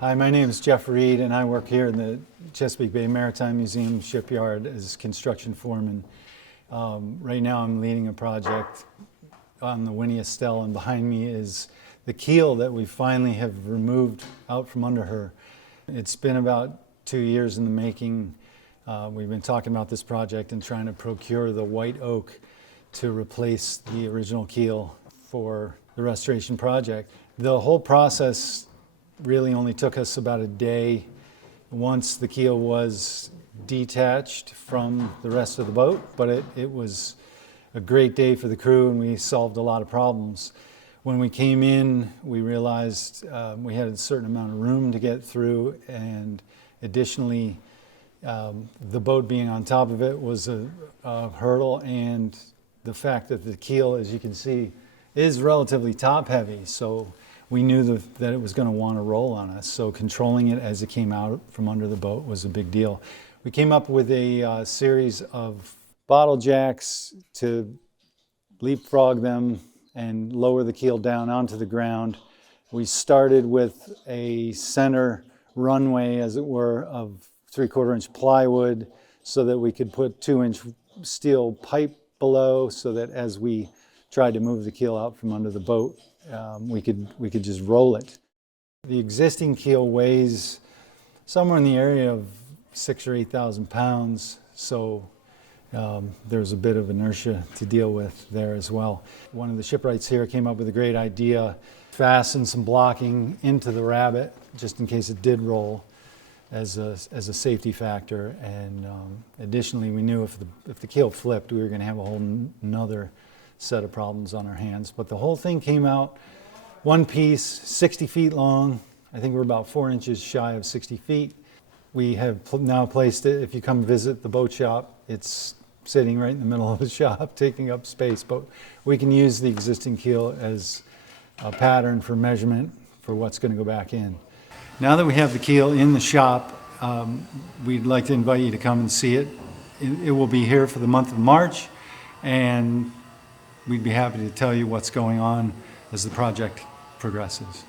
Hi, my name is Jeff Reid, and I work here in the Chesapeake Bay Maritime Museum Shipyard as construction foreman. Right now I'm leading a project on the Winnie Estelle, and behind me is the keel that we finally have removed out from under her. It's been about 2 years in the making. We've been talking about this project and trying to procure the white oak to replace the original keel for the restoration project. The whole process really only took us about a day. Once the keel was detached from the rest of the boat, but it was a great day for the crew, and we solved a lot of problems. When we came in, we realized we had a certain amount of room to get through, and additionally, the boat being on top of it was a hurdle, and the fact that the keel, as you can see, is relatively top heavy, so we knew that it was going to want to roll on us, so controlling it as it came out from under the boat was a big deal. We came up with a series of bottle jacks to leapfrog them and lower the keel down onto the ground. We started with a center runway, as it were, of 3/4 inch plywood so that we could put 2-inch steel pipe below, so that as we tried to move the keel out from under the boat, we could just roll it. The existing keel weighs somewhere in the area of 6,000 or 8,000 pounds, so there's a bit of inertia to deal with there as well. One of the shipwrights here came up with a great idea: fasten some blocking into the rabbet just in case it did roll, as a safety factor. And additionally, we knew if the keel flipped, we were going to have a whole nother set of problems on our hands. But the whole thing came out one piece, 60 feet long. I think we're about 4 inches shy of 60 feet. We have now placed it. If you come visit the boat shop, it's sitting right in the middle of the shop, taking up space. But we can use the existing keel as a pattern for measurement for what's going to go back in. Now that we have the keel in the shop, we'd like to invite you to come and see it. It will be here for the month of March, and we'd be happy to tell you what's going on as the project progresses.